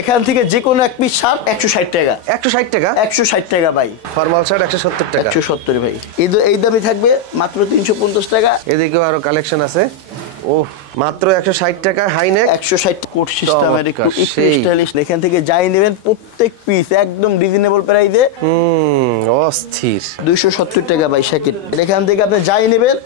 এখান থেকে যে কোনো এক পিস শার্ট 160 টাকা। 160 টাকা? 160 টাকা ভাই। ফর্মাল শার্ট 170 টাকা। 170 ভাই। এই দামই থাকবে মাত্র 350 টাকা। এদিকেও আরো কালেকশন আছে। ওহ, মাত্র 160 টাকা হাইনেক। 160 কোট সিস্টেমের একটু স্টাইলিশ। এখান থেকে যাই নেবেন প্রত্যেক পিস একদম রিজনেবল প্রাইসে। অস্থির। 270 টাকা ভাই শাকিট। এখান থেকে আপনি যাই নেবেন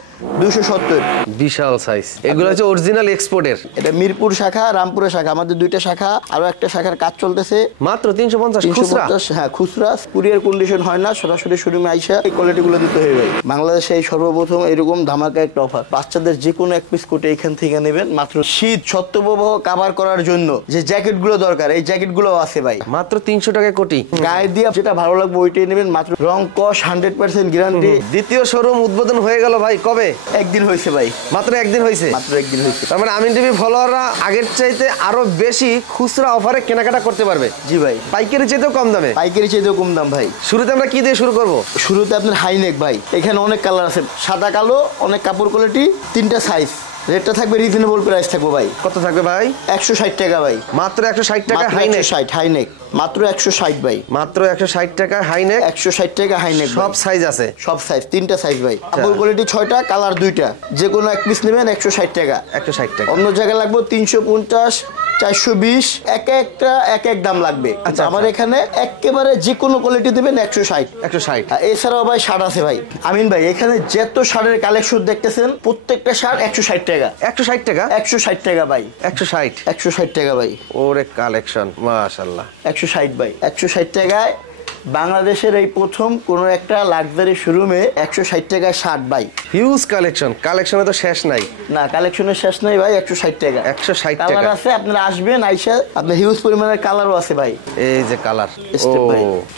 270। বিশাল সাইজ। এগুলো হচ্ছে অরিজিনাল এক্সপোর্টের। এটা মিরপুর শাখা, রামপুরা শাখা, আমাদের দুইটা শাখা, আরো একটা শাখার কাজ চলতেছে। মাত্র 350 খুচরা। হ্যাঁ খুচরা। কুরিয়ার কন্ডিশন হয় না, সরাসরি শোরুমে আইসা এই কোয়ালিটি গুলো দিতে হবে ভাই। বাংলাদেশে এই সর্বপ্রথম এরকম ধামাকা একটা অফার। বাচ্চাদের যে কোনো এক পিস কোটে এখান থেকে নেবেন মাত্র। শীত শৈত্যপ্রবাহ কভার করার জন্য যে জ্যাকেট গুলো দরকার, এই জ্যাকেট গুলো আছে ভাই। মাত্র 300 টাকা কোটি। গায়ে দিয়ে যেটা ভালো লাগবে ওইটাই নেবেন মাত্র। রং কস 100% গ্যারান্টি। দ্বিতীয় শোরুম উদ্বোধন হয়ে গেল ভাই, কবে? একদিন হয়েছে ভাই। মাত্র একদিন হয়েছে? মাত্র একদিন হয়েছে। তার মানে আমিন টিভি ফলোয়াররা আগের চাইতে আরো বেশি খুচরা অফারে কেনাকাটা করতে পারবে। জি ভাই। পাইকারি চাইতেও কম দামে। পাইকারি চাইতেও কম দাম ভাই। শুরুতে আমরা কি দিয়ে শুরু করব? শুরুতে আপনার হাইনেক ভাই। এখানে অনেক কালার আছে, সাদা কালো, অনেক কাপড় কোয়ালিটি, 3টা সাইজ। রেটটা থাকবে রিজনেবল প্রাইস থাকবে ভাই। কত থাকবে ভাই? 160 টাকা ভাই। মাত্র 160 টাকা হাইনেক। 160 হাইনেক মাত্র 160 ভাই। মাত্র 160 টাকা হাইনেক। 160 টাকা হাইনেক। সব সাইজ আছে? সব সাইজ, 3টা সাইজ ভাই। কাপড় কোয়ালিটি 6টা, কালার 2টা। যে কোনো এক পিস নেবেন 160 টাকা। 160 টাকা। অন্য জায়গায় লাগবে 350, 420, এক এক দাম লাগবে। আচ্ছা, আমার এখানে একেবারে যে কোনো কোয়ালিটি দেবেন 160। 160। এছাড়াও ভাই শার্ট আছে ভাই। আমিন ভাই এখানে যত শার্টের কালেকশন দেখতেছেন প্রত্যেকটা শার্ট 160 টাকা। 160 টাকা? 160 টাকা ভাই। 160। 160 টাকা ভাই। ওরে কালেকশন মাশাআল্লাহ। 160 ভাই। 160 টাকায় বাংলাদেশের এই প্রথম কোন একটা লাক্সারি শোরুমে 160 টাকায় শার্ট ভাই। Huge collection. কালেকশনে তো শেষ নাই। না, কালেকশনের শেষ নাই ভাই। 160 টাকা। 160 টাকা। কালার আছে, আপনারা আসবেন, আইসা আপনার হিউজ পরিমাণের কালারও আছে ভাই। এই যে কালার।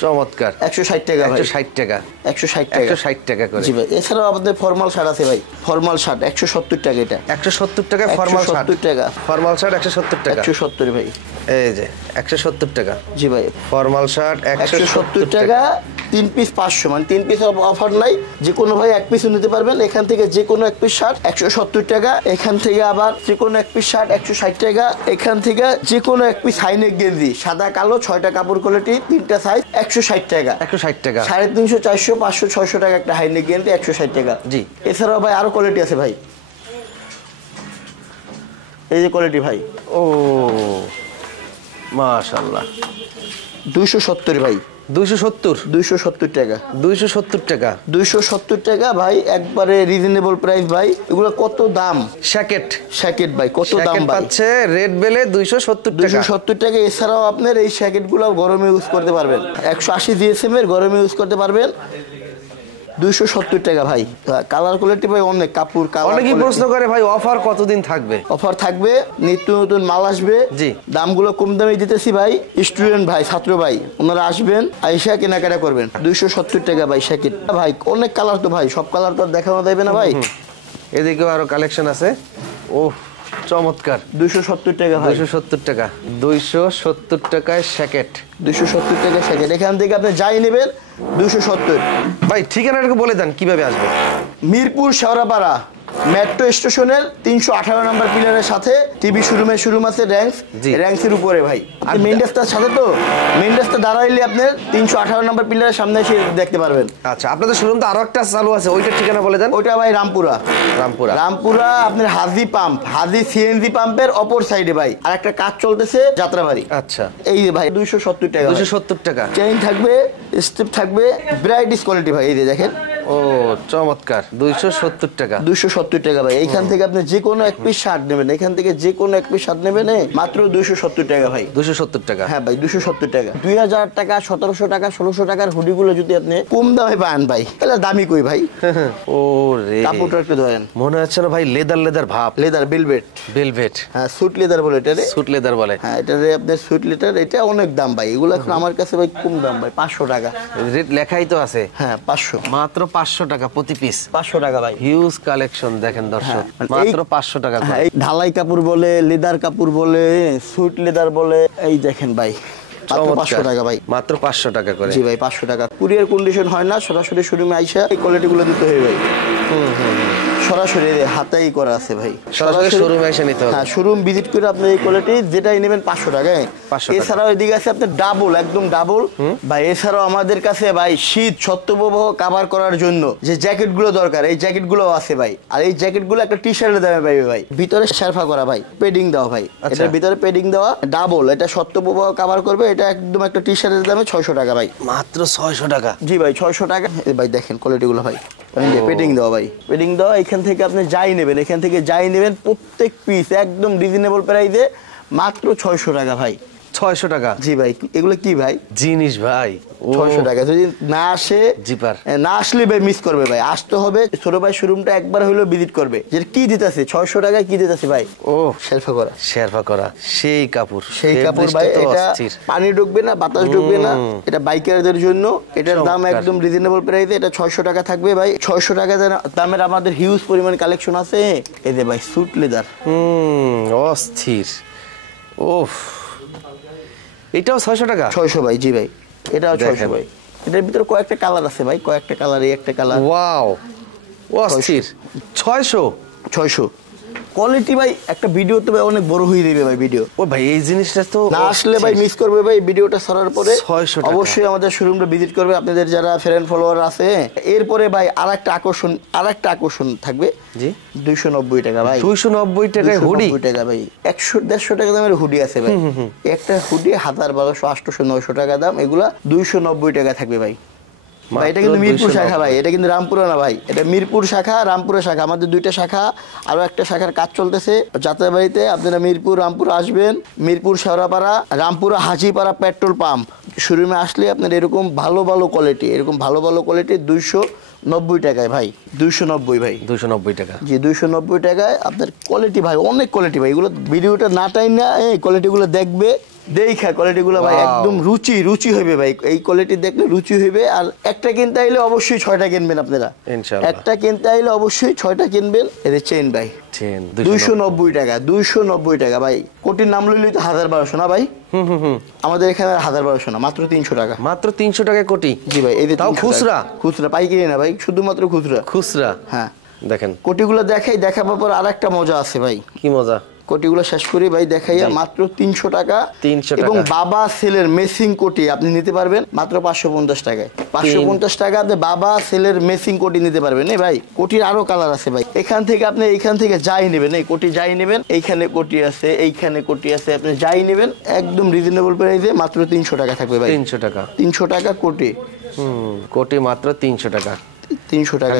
চমৎকার। 160 টাকা ভাই। 160 টাকা। 160 টাকা। 160 টাকা করে। জি ভাই। এছাড়াও আপনাদের ফর্মাল শার্ট আছে ভাই। ফর্মাল শার্ট 170 টাকা। এটা 170 টাকা ফর্মাল শার্ট। 170 টাকা। ফর্মাল শার্ট 170 টাকা। 170 ভাই। এই যে 170 টাকা। জি ভাই। ফর্মাল শার্ট 170 টাকা। 3 পিস 500, মানে 3 পিস অফার নাই। যে কোনো ভাই এক পিসও নিতে পারবেন। এখান থেকে যে কোনো এক পিস শার্ট 170 টাকা। এখান থেকে আবার যে কোনো এক পিস শার্ট 160 টাকা। এখান থেকে যে কোনো এক পিস হাইনেক গেঞ্জি সাদা কালো, 6টা কাপড় কোয়ালিটি, 3টা সাইজ, 160 টাকা। 160 টাকা। 350, 400, 500, 600 টাকা একটা হাইনেক গেঞ্জি 160 টাকা। জি। এছাড়াও ভাই আরো কোয়ালিটি আছে ভাই। এই যে কোয়ালিটি ভাই। ও মাশাআল্লাহ। 270 ভাই। 270? 270 টাকা। 270 টাকা। 270 টাকা ভাই, একবারে রিজনেবল প্রাইস ভাই। এগুলো কত দাম? শ্যাকেট। শ্যাকেট ভাই কত দাম ভাই? পাচ্ছে রেড বেলে 270 টাকা। 270 টাকা। এছাড়াও আপনার এই শ্যাকেটগুলো গরমে ইউজ করতে পারবেন। 180 জিএসএম এর গরমে ইউজ করতে পারবেন। 270 টাকা ভাই। কালার কোয়ালিটি ভাই অনেক কাপড় কালার। অনেকেই প্রশ্ন করে ভাই অফার কতদিন থাকবে? অফার থাকবে, নিত্য নতুন মাল আসবে। জি। দামগুলো কম দামে দিতেছি ভাই। স্টুডেন্ট ভাই, ছাত্র ভাই, ওনারা আসবেন, আইসা কেনাকাটা করবেন। 270 টাকা ভাই শ্যাকেট ভাই। অনেক কালার তো ভাই, সব কালার তো দেখানো যাবে না ভাই। এদিকেও আরো কালেকশন আছে। ওহ চমৎকার। 270 টাকা ভাই। 270 টাকা। 270 টাকায় শ্যাকেট। 270 টাকা শ্যাকেট। এখান থেকে আপনি যাই নেবেন 270 ভাই। ঠিকানাটাকে বলে দেন কিভাবে আসবে? মিরপুর শেওড়াপাড়া মেট্রো স্টেশনের 318 নম্বর পিলারের সাথে টিভি শোরুম আছে র্যাঙ্কসের উপরে ভাই। আর মেইন রাস্তার সাথে, তো মেইন রাস্তা দাঁড়াইলে আপনার 318 নম্বর পিলারের সামনে এসে দেখতে পারবেন। আচ্ছা, আপনাদের শোরুম তো আরো একটা চালু আছে, ওইটার ঠিকানা বলে দেন। ওইটা ভাই রামপুরা। রামপুরা আপনার হাজি সিএনজি পাম্পের অপর সাইডে ভাই। আর একটা কাজ চলতেছে যাত্রাবাড়ি। আচ্ছা। এই যে ভাই 270 টাকা। 270 টাকা। চেইন থাকবে, স্টেপ থাকবে, ব্রাইটিস কোয়ালিটি ভাই। এই যে দেখেন। ও চমৎকার। 270 টাকা। 270 টাকা ভাই। এইখান থেকে আপনি যে কোনো এক পিস শার্ট নেবেন, এখান থেকে যে কোনো এক পিস শার্ট নেবেন মাত্র 270 টাকা ভাই। 270 টাকা। হ্যাঁ ভাই 270 টাকা। 2000 টাকা, 1700 টাকা, 1600 টাকার হুডিগুলো যদি আপনি কম দামে পান ভাই, তাহলে দামি কই ভাই। ও রে, কাপড়টা একটু ধরেন, মনে হচ্ছে না ভাই লেদার ভাব। Leather velvet. হ্যাঁ সুট লেদার বলে এটা রে। সুট লেদার বলে। হ্যাঁ এটা রে আপনার সুট লেদার। এটা অনেক দাম ভাই। এগুলো এখন আমার কাছে ভাই কম দাম ভাই, 500 টাকা। রেট লেখাই তো আছে। হ্যাঁ 500। মাত্র 500 টাকা প্রতি পিস। 500 টাকা ভাই। হিউজ কালেকশন দেখেন দর্শক। মাত্র 500 টাকা। হ্যাঁ ঢালাই কাপড় বলে, লেদার কাপড় বলে, সুট লেদার বলে, এই দেখেন ভাই মাত্র 500 টাকা ভাই। মাত্র 500 টাকা করে। জি ভাই 500 টাকা। কুরিয়ার কন্ডিশন হয় না, সরাসরি শোরুমে আইসা এই কোয়ালিটিগুলো দিতে হবে ভাই। সরাসরি হাতাই করা আছে ভাই, সরাসরি শোরুমে এসে নিতে হবে। হ্যাঁ, শোরুম ভিজিট করে আপনি এই কোয়ালিটি যেটাই নেবেন 500 টাকায়। 500 টাকা। এছাড়াও এদিকে আছে আপনার ডাবল, একদম ডাবল ভাই। এছাড়াও আমাদের কাছে ভাই শীত শৈত্যপ্রবাহ কভার করার জন্য যে জ্যাকেট গুলো দরকার, এই জ্যাকেট গুলো আছে ভাই। আর এই জ্যাকেট গুলো একটা টি শার্টের দামে পাইবে ভাই, ভিতরে শেরফা করা ভাই, পেডিং দেওয়া ভাই। এটার ভিতরে পেডিং দেওয়া ডাবল, এটা শৈত্যপ্রবাহ কভার করবে। এটা একদম একটা টি শার্টের দামে 600 টাকা ভাই। মাত্র 600 টাকা। জি ভাই, 600 টাকা। এই ভাই দেখেন কোয়ালিটি গুলো ভাই, পেডিং দেওয়া ভাই, পেডিং দেওয়া। এখান থেকে আপনি যাই নেবেন, এখান থেকে যাই নেবেন প্রত্যেক পিস একদম রিজনেবল প্রাইসে মাত্র 600 টাকা ভাই। 600 টাকা। জি ভাই, এগুলো কি ভাই? জিনিস ভাই। 600 টাকা। যদি না আসে, জিপার না আসলে ভাই মিস করবে ভাই। আসতে হবে, ছোট ভাই শোরুমটা একবার হইলেও ভিজিট করবে। যে কি দিতেছে 600 টাকায়, কি দিতেছে ভাই? ও শেরফা করা, শেরফা করা সেই কাপড়, সেই কাপড় ভাই। এটা পানি ঢুকবে না, বাতাস ঢুকবে না। এটা বাইকারদের জন্য। এটার দাম একদম রিজনেবল প্রাইসে, এটা 600 টাকা থাকবে ভাই। 600 টাকা দামের আমাদের হিউজ পরিমাণ কালেকশন আছে। এই যে ভাই সুট লেদার, অস্থির। ওফ, এটাও 600 টাকা। 600 ভাই। জি ভাই, এটাও 600 ভাই। এটার ভিতরে কয়েকটা কালার আছে ভাই, কয়েকটা কালার। এই একটা কালার, ওয়াও, অস্থির। 600। 600 কোয়ালিটি ভাই। একটা ভিডিও তো ভাই অনেক বড় হয়ে যাবে ভাই ভিডিও। ও ভাই, এই জিনিসটা তো না আসলে ভাই মিস করবে ভাই। ভিডিওটা ছাড়ার পরে 600 টাকা। অবশ্যই আমাদের শোরুমটা ভিজিট করবে, আপনাদের যারা ফ্রেন্ড ফলোয়ার আছে। এরপরে ভাই আরেকটা আকর্ষণ থাকবে। জি, 290 টাকা ভাই। 290 টাকায় হুডি। 290 টাকা ভাই। 100-150 টাকা দামের হুডি আছে ভাই। একটা হুডি 1000, 1200, 800, 900 টাকা দাম। এগুলা 290 টাকা থাকবে ভাই। ভাই এটা কিন্তু মিরপুর শাখা ভাই, এটা কিন্তু রামপুরা না ভাই। এটা মিরপুর শাখা, রামপুরা শাখা। আমাদের দুইটা শাখা, আরো একটা শাখার কাজ চলতেছে যাত্রাবাড়িতে। আপনারা মিরপুর, রামপুর আসবেন। মিরপুর শেওড়াপাড়া, রামপুরা হাজিপাড়া পেট্রোল পাম্প শোরুমে আসলে আপনার এরকম ভালো ভালো কোয়ালিটি, 290 টাকায় ভাই। 290 ভাই, 290 টাকা। জি 290 টাকায় আপনার কোয়ালিটি ভাই, অনেক কোয়ালিটি ভাই। এগুলো ভিডিওটা না টাইম না, এই কোয়ালিটিগুলো দেখবে, দেখা কোয়ালিটিগুলো ভাই একদম রুচি হইবে ভাই। এই কোয়ালিটি দেখলে রুচি হইবে। আর একটা কিনতে আইলে অবশ্যই 6টা কিনবেন আপনারা, ইনশাআল্লাহ। একটা কিনতে আইলে অবশ্যই 6টা কিনবেন। এদের চেইন ভাই, চেইন 290 টাকা। 290 টাকা ভাই। কোটির নাম লইলেই তো 1000-1200 না ভাই? আমাদের এখানে 1000-1200 না, মাত্র 300 টাকা। মাত্র 300 টাকায় কোটি। জি ভাই, এই তাও খুচরা। খুচরা, পাইকারি না ভাই, শুধুমাত্র খুচরা। হ্যাঁ, দেখেন কোটিগুলো দেখাবার পর আরেকটা মজা আছে ভাই। কি মজা? কোটিগুলো শেষ করি ভাই দেখাইয়া। মাত্র 300 টাকা। 300 টাকা। এবং বাবা সেলের মেসিং কোটি আপনি নিতে পারবেন মাত্র 550 টাকায়। 550 টাকা আপনি বাবা সেলের মেসিং কোটি নিতে পারবেন। এই ভাই কোটির আরো কালার আছে ভাই। এখান থেকে যাই নেবেন, এই কোটি যাই নেবেন। এইখানে কোটি আছে, এইখানে কোটি আছে, আপনি যাই নেবেন একদম রিজনেবল প্রাইসে মাত্র 300 টাকা থাকবে ভাই। 300 টাকা। 300 টাকা কোটি। কোটি মাত্র 300 টাকা। 300 টাকা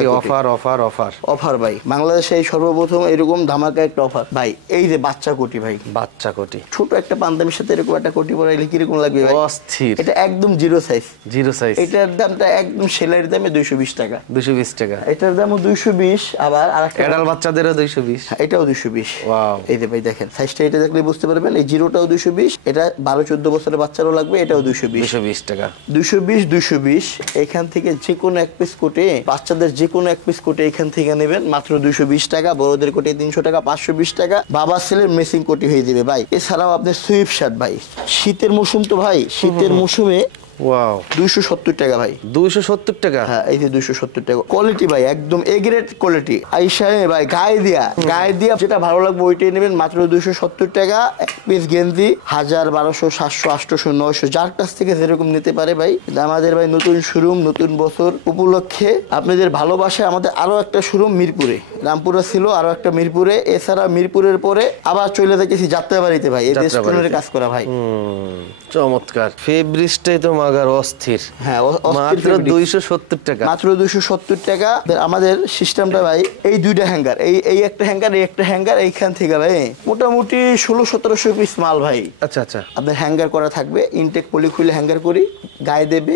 অফার ভাই। বাংলাদেশে এই সর্বপ্রথম এরকম ধামাকা একটা অফার ভাই। এই যে বাচ্চা কোটি ভাই, বাচ্চা কোটি। ছোট একটা পাঞ্জাবির সাথে এরকম একটা কোটি পরাইলে কিরকম লাগবে ভাই? অস্থির। এটা একদম জিরো সাইজ। এটার দামটা একদম সেলাইয়ের দামে 220 টাকা। 220 টাকা। এটার দামও 220। আবার আরেকটা অ্যাডাল্ট বাচ্চাদেরও 220। এটাও 220। ওয়াও। এই যে ভাই দেখেন সাইজটা, এটা দেখলে বুঝতে পারবেন। এই জিরোটাও 220। এটা 12-14 বছরের বাচ্চারও লাগবে, এটাও 220 টাকা। 220। এখান থেকে যে কোনো এক পিস কোটে, বাচ্চাদের যে কোনো এক পিস কোটে এখান থেকে নেবেন মাত্র 220 টাকা। বড়দের কোটে 300 টাকা, 520 টাকা। বাবা ছেলের মেসিং কোটি হয়ে দিবে ভাই। এছাড়াও আপনার সুইফট শার্ট ভাই, শীতের মৌসুম তো ভাই, শীতের মৌসুমে ওয়াও 270 টাকা ভাই। 270 টাকা। হ্যাঁ, এই যে 270 টাকা। কোয়ালিটি ভাই একদম এ গ্রেড কোয়ালিটি। আইসা ভাই গায়ে দিয়া যেটা ভালো লাগবে ওইটাই নেবেন মাত্র 270 টাকা। এক পিস গেঞ্জি 1000, 1200, 700, 800, 900 যার কাছ থেকে যেরকম নিতে পারে ভাই। আমাদের ভাই নতুন শোরুম, নতুন বছর উপলক্ষে আপনাদের ভালোবাসায় আমাদের আরো একটা শোরুম মিরপুরে। রামপুরা ছিল, আরো একটা মিরপুরে। এছাড়া মিরপুরের পরে আবার চলে যাচ্ছি যাত্রাবাড়িতে ভাই। এই রেস্টুরেন্টের কাজ করা ভাই। চমৎকার। ফেব্রিক্সটাই তো মাগার অস্থির। হ্যাঁ, মাত্র 270 টাকা। মাত্র 270 টাকা। আমাদের সিস্টেমটা ভাই এই দুইটা হ্যাঙ্গার, এই একটা হ্যাঙ্গার, এই একটা হ্যাঙ্গার। এইখান থেকে ভাই মোটামুটি 1600-1700 পিস মাল ভাই। আচ্ছা। আপনার হ্যাঙ্গার করা থাকবে। ইনটেক পলি খুলে হ্যাঙ্গার করি, গায়ে দেবে।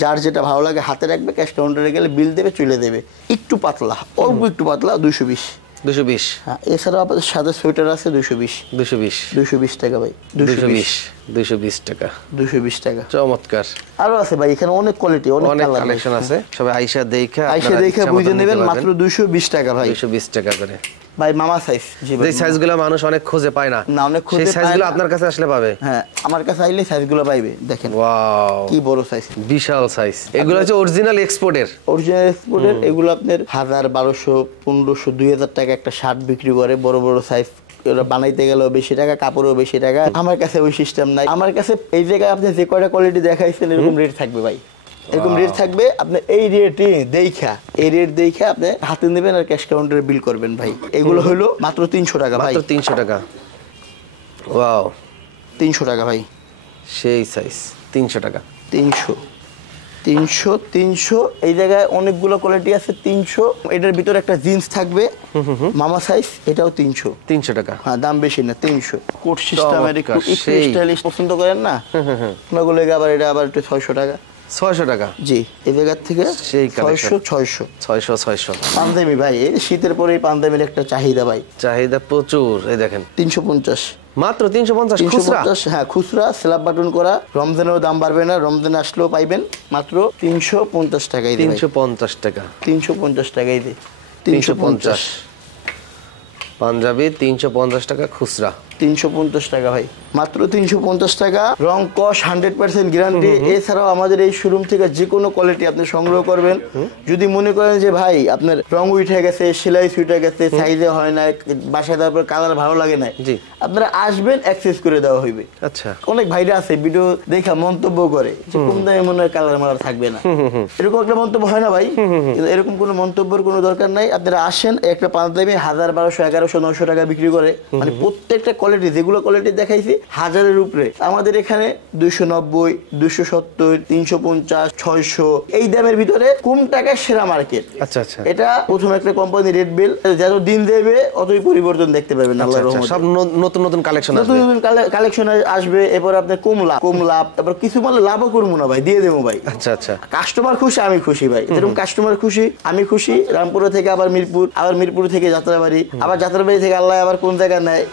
যার যেটা ভালো লাগে হাতে রাখবে, ক্যাশ কাউন্টারে গেলে বিল দেবে, চলে দেবে। একটু পাতলা, অল্প একটু পাতলা 220। 220। হ্যাঁ, এছাড়াও আপনাদের সাদা সোয়েটার আছে 220 টাকা ভাই। 220 টাকা। 220 টাকা। চমৎকার। আরো আছে ভাই এখানে অনেক কোয়ালিটি, অনেক কালেকশন আছে। সবাই আইসা দেখা বুঝে নেবেন মাত্র 220 টাকা ভাই। 220 টাকা করে। ভাই মামা সাইজ। জি ভাই, যে সাইজগুলো মানুষ অনেক খুঁজে পায় না, না অনেক খুঁজে সেই পায় সাইজগুলো না। আপনার কাছে আসলে পাবে। হ্যাঁ, আমার কাছে আইলে সাইজগুলো পাইবে। দেখেন ওয়াও, কি বড় সাইজ, বিশাল সাইজ। এগুলো হচ্ছে অরিজিনাল এক্সপোর্টের। অরিজিনাল এক্সপোর্টের। এগুলো আপনার 1000, 1200, 1500, 2000 টাকা একটা শার্ট বিক্রি করে, বড় বড় সাইজ। ওরা বানাইতে গেলেও বেশি টাকা, কাপড়ও বেশি টাকা। আমার কাছে ওই সিস্টেম নাই। আমার কাছে এই জায়গায় আপনি যে কয়টা কোয়ালিটি দেখাইছেন এরকম রেট থাকবে ভাই, এরকম রেট থাকবে। আপনি এই রেটে দেখা, এই রেট দেখে আপনি হাতে নেবেন আর ক্যাশ কাউন্টারে বিল করবেন ভাই। এগুলো হলো মাত্র 300 টাকা ভাই, মাত্র 300 টাকা। ওয়াও, 300 টাকা ভাই, সেই সাইজ 300 টাকা। 300 300 300। এই জায়গায় অনেকগুলো কোয়ালিটি আছে 300। এটার ভিতরে একটা জিন্স থাকবে মামা সাইজ, এটাও 300 টাকা। হ্যাঁ, দাম বেশি না, 300। কোট সিস্টেমের একটু সেই। স্টাইলিশ পছন্দ করেন না, ওগুলো আবার এটা আবার একটু 600 টাকা। 600 টাকা। জি, এই জায়গার থেকে সেই 600 600। পাঞ্জাবি ভাই, এই শীতের পরে পাঞ্জাবির একটা চাহিদা ভাই, চাহিদা প্রচুর। এই দেখেন 350, মাত্র 350 খুচরা। 350। হ্যাঁ, খুচরা, স্ল্যাব বাটন করা। রমজানেও দাম বাড়বে না, রমজানে আসলেও পাইবেন মাত্র 350 টাকাই। 350 টাকা। 350 টাকাই দে, 350। পাঞ্জাবি 350 টাকা খুচরা। 350 টাকা ভাই, মাত্র 350 টাকা। রং কস 100% গ্যারান্টি। এছাড়াও আমাদের এই শোরুম থেকে যে কোনো কোয়ালিটি আপনি সংগ্রহ করবেন। যদি মনে করেন যে ভাই আপনার রং উঠে গেছে, সেলাই উঠে গেছে, সাইজে হয় না, বাসায় দেওয়ার পর কালার ভালো লাগে না, জি, আপনারা আসবেন, অ্যাক্সেস করে দেওয়া হইবে। আচ্ছা, অনেক ভাইরা আছে ভিডিও দেখা মন্তব্য করে যে কম দামে মনে হয় কালার মালার থাকবে না, এরকম একটা মন্তব্য হয় না ভাই। কিন্তু এরকম কোনো মন্তব্যের কোনো দরকার নাই। আপনারা আসেন, একটা পাঞ্জাবি 1000, 1200, 1100, 900 টাকা বিক্রি করে। মানে প্রত্যেকটা কোয়ালিটি, যেগুলো কোয়ালিটি দেখাইছি 1000-এর উপরে। আমাদের এখানে 290, 270, 350, 600 এই দামের ভিতরে কম টাকায় সেরা মার্কেট। আচ্ছা আচ্ছা। এটা প্রথম একটা কোম্পানি রেড বেল, যত দিন দেবে অতই পরিবর্তন দেখতে পাবেন আল্লাহর রহমতে। সব নতুন নতুন কালেকশন আসবে, নতুন নতুন কালেকশন আসবে। এরপর আপনার কম লাভ, তারপর কিছু মালে লাভও করবো না ভাই, দিয়ে দেবো ভাই। আচ্ছা আচ্ছা। কাস্টমার খুশি, আমি খুশি ভাই। এরকম কাস্টমার খুশি, আমি খুশি। রামপুরা থেকে আবার মিরপুর, আবার মিরপুর থেকে যাত্রাবাড়ি, আবার যাত্রাবাড়ি থেকে আল্লাহ আবার কোন জায়গা নেয়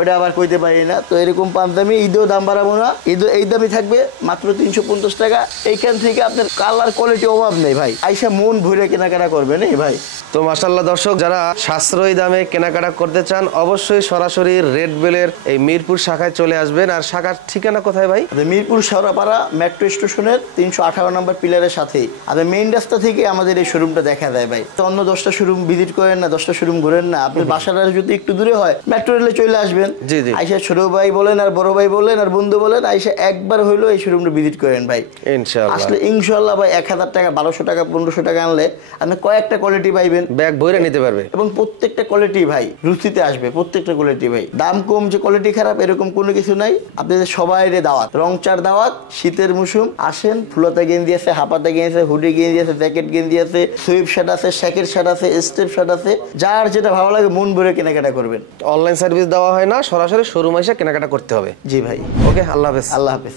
ওটা আবার কইতে পারি না। তো এরকম পাঞ্জাবি ঈদেও দাম বাড়াবো না, ঈদও এই দামই থাকবে মাত্র 350 টাকা। এইখান থেকে আপনার কালার কোয়ালিটি অভাব নেই ভাই, আইসা মন ভরে কেনাকাটা করবেন এই ভাই। তো মাশাআল্লাহ দর্শক, যারা সাশ্রয়ী দামে কেনাকাটা করতে চান অবশ্যই সরাসরি রেড বেলের এই মিরপুর শাখায় চলে আসবেন। আর শাখার ঠিকানা কোথায় ভাই? মিরপুর শেওড়াপাড়া মেট্রো স্টেশনের 318 নম্বর পিলারের সাথেই। আর মেইন রাস্তা থেকে আমাদের এই শোরুমটা দেখা যায় ভাই। তো অন্য 10টা শোরুম ভিজিট করেন না, 10টা শোরুম ঘুরেন না। আপনার বাসাটা যদি একটু দূরে হয় মেট্রো রেলে চলে আসবেন। জি জি। আইসা ছোট ভাই বলেন আর বড় ভাই বলেন আর বন্ধু বলেন, আইসা একবার হইলো এই শোরুমটা ভিজিট করেন ভাই। ইনশাআল্লাহ। আসলে ইনশাআল্লাহ ভাই 1000 টাকা, 1200 টাকা, 1500 টাকা আনলে আপনি কয়েকটা কোয়ালিটি পাইবেন, ব্যাগ ভরে নিতে পারবে। এবং প্রত্যেকটা কোয়ালিটি ভাই রুচিতে আসবে। প্রত্যেকটা কোয়ালিটি ভাই, দাম কম যে কোয়ালিটি খারাপ এরকম কোনো কিছু নাই। আপনাদের সবাই দাওয়াত, রংচার দাওয়াত। শীতের মৌসুম, আসেন। ফুলতা গেঞ্জি আছে, হাপাতা গেঞ্জি আছে, হুডি গেঞ্জি আছে, জ্যাকেট গেঞ্জি আছে, সুইপ শার্ট আছে, শ্যাকেট শার্ট আছে, স্টেপ শার্ট আছে। যার যেটা ভালো লাগে মন ভরে কেনাকাটা করবেন। অনলাইন সার্ভিস দেওয়া হয় না, সরাসরি শোরুম এসে কেনাকাটা করতে হবে। জি ভাই। ওকে, আল্লাহ হাফেজ। আল্লাহ হাফেজ।